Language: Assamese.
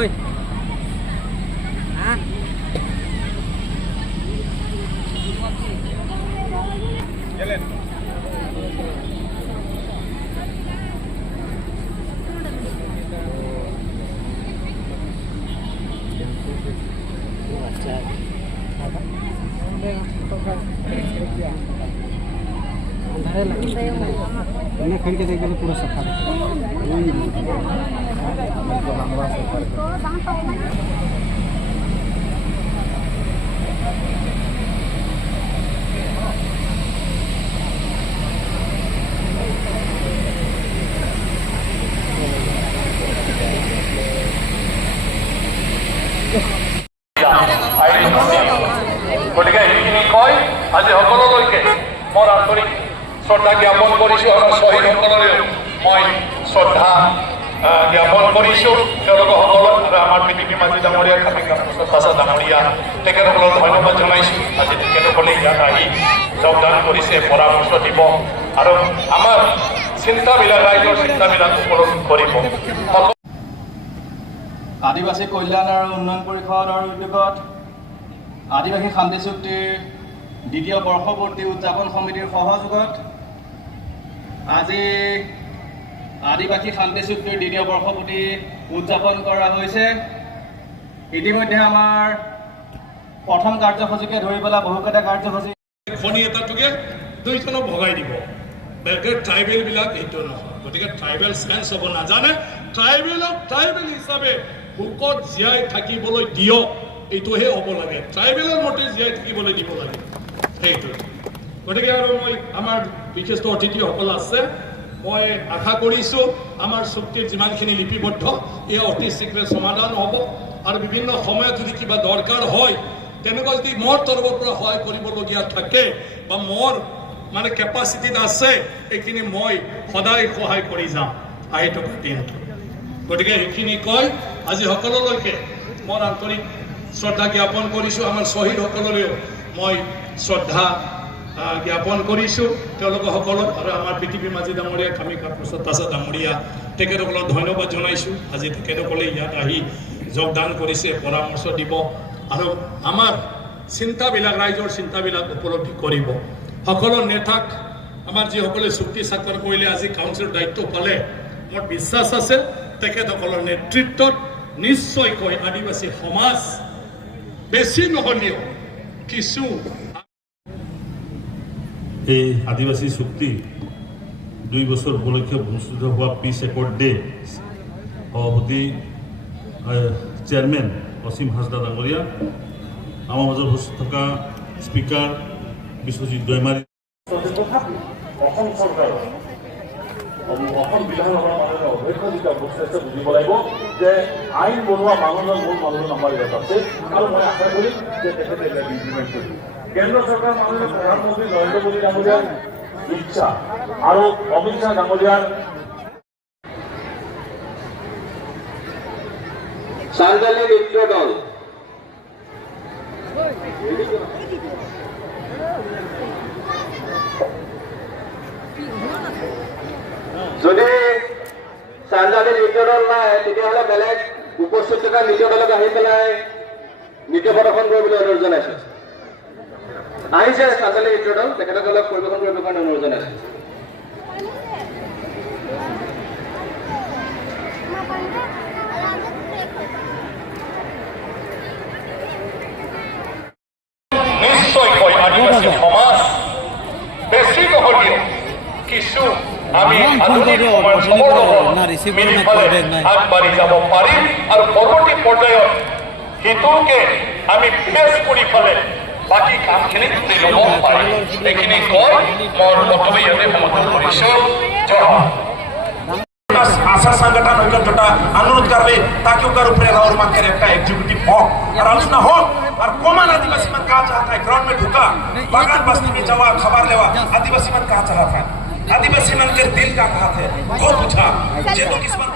Ôi. Hả? Lên. ini kan kita gini pura safar গতিকে এইখিনি কয় আজি সকলোলৈকে মোৰ আন্তৰিক শ্ৰদ্ধা জ্ঞাপন কৰিছোঁ আমাৰ শ্বহীদসকললৈ মই শ্ৰদ্ধা জ্ঞাপন কৰিছোঁ তেওঁলোকসকলক আৰু আমাৰ পৃথিৱী মাঝি ডাঙৰীয়া খাতিকা ডাঙৰীয়া তেখেতসকলক ধন্যবাদ জনাইছোঁ আজি তেখেতসকলে ইয়াত আহি যোগদান কৰিছে পৰামৰ্শ দিব আৰু আমাৰ চিন্তাবিলাক ৰাইজৰ চিন্তাবিলাক উপলব্ধি কৰিব আদিবাসী কল্যাণ আৰু উন্নয়ন পৰিষদৰ উদ্যোগত আদিবাসী শান্তি চুক্তিৰ দ্বিতীয় বৰ্ষপূৰ্তি উদযাপন সমিতিৰ সহযোগত আজি আদিবাসী শান্তি চুক্তিৰ দ্বিতীয় বৰ্ষপূৰ্তি উদযাপন কৰা হৈছে ইতিমধ্যে আমাৰ প্ৰথম কাৰ্যসূচীকে ধৰি পেলাই বহুকেইটা কাৰ্যসূচী খনি এটাটোকে দুইজনক ভগাই দিব বেলেগ ট্ৰাইবেলবিলাক এইটো নহয় গতিকে ট্ৰাইবেল চেঞ্চ হ'ব নাজানে ট্ৰাইবেলক ট্ৰাইবেল হিচাপে বুকত জীয়াই থাকিবলৈ দিয়ক এইটোহে হ'ব লাগে ট্ৰাইবেলৰ মতে জীয়াই থাকিবলৈ দিব লাগে সেইটো গতিকে আৰু মই আমাৰ বিশিষ্ট অতিথিসকল আছে মই আশা কৰিছোঁ আমাৰ চুক্তিৰ যিমানখিনি লিপিবদ্ধ এয়া অতি শীঘ্ৰে সমাধান হ'ব আৰু বিভিন্ন সময়ত যদি কিবা দৰকাৰ হয় তেনেকুৱা যদি মোৰ তৰফৰ পৰা সহায় কৰিবলগীয়া থাকে বা মোৰ মানে কেপাচিটিত আছে এইখিনি মই সদায় সহায় কৰি যাম আহি থকা দিনটো গতিকে সেইখিনি কয় আজি সকলোলৈকে মোৰ আন্তৰিক শ্ৰদ্ধা জ্ঞাপন কৰিছোঁ আমাৰ শ্বহীদসকললৈও মই শ্ৰদ্ধা জ্ঞাপন কৰিছোঁ তেওঁলোকসকলক আৰু আমাৰ পৃথিৱী মাঝি ডাঙৰীয়া খামিকা প্ৰসাদ ডাঙৰীয়া তেখেতসকলক ধন্যবাদ জনাইছোঁ আজি তেখেতসকলে ইয়াত আহি যোগদান কৰিছে পৰামৰ্শ দিব আৰু আমাৰ চিন্তাবিলাক ৰাইজৰ চিন্তাবিলাক উপলব্ধি কৰিব সকলো নেতাক আমাৰ যিসকলে চুক্তি স্বাক্ষৰ কৰিলে আজি কাউন্সিলৰ দায়িত্ব পালে মোৰ বিশ্বাস আছে তেখেতসকলৰ নেতৃত্বত নিশ্চয়কৈ আদিবাসী সমাজ বেছি নহ'লেও কিছু এই আদিবাসী চুক্তি 2 বছৰ উপলক্ষে অনুষ্ঠিত হোৱা পিছ একৰ্ড ডে সভাপতি চেয়াৰমেন অসীম হাজদা ডাঙৰীয়া আমাৰ মাজত উপস্থিত থকা স্পীকাৰ বিশ্বজিৎ দৈমাৰী অসম চৰকাৰ অসম বিধানসভাৰ মানুহে অধ্যক্ষ যেতিয়া উপস্থিত বুজিব লাগিব যে আইন বনোৱা মানুহৰ মূল মানুহৰ আমাৰ ইয়াত আছে আৰু মই আশা কৰিম যে তেখেতে ইয়াক ইমপ্লিমেণ্ট কৰিব কেন্দ্ৰ চৰকাৰ মাননীয় প্ৰধানমন্ত্ৰী নৰেন্দ্ৰ মোদী ডাঙৰীয়াৰ ইচ্ছা আৰু অমিত শ্বাহ ডাঙৰীয়াৰ চাঞ্জালি নৃত্য দল যদি চাঞ্জালি নৃত্য দল নাই তেতিয়াহ'লে বেলেগ উপস্থিত থকা নৃত্য দলক আহি পেলাই নৃত্য প্ৰদৰ্শন কৰিবলৈ অনুৰোধ জনাইছোঁ আহিছে চাঞ্জালি নৃত্য দল তেখেতসকলক পৰিৱেশন কৰিবৰ কাৰণে অনুৰোধ জনাইছোঁ নিশ্চয়কৈ আদিবাসী সমাজ বেছি নহ'লেও কিছু আমি আধুনিক সময়ৰ আগবাঢ়ি যাব পাৰিম আৰু পৰৱৰ্তী পৰ্যায়ত সেইটোকে আমি ফেচ কৰি পেলাই বাকী কামখিনি ল'ব পাৰিম এইখিনি কৈ মই প্ৰথমে ইয়াতে সমাধান কৰিছোঁ জয় आशा संगठन जोटा अनुरोध करबे ताकि ओकर ऊपर और मांग करे একটা एग्जीक्यूटिव हो और आलोचना हो और कॉमन आदिवासी मन का चाहता है ग्राउंड में ढुका बागान बस्ती में जावा खबर लेवा आदिवासी मन का चाहता है आदिवासी मन के दिल का कहा है वो पूछा जे तो किस पर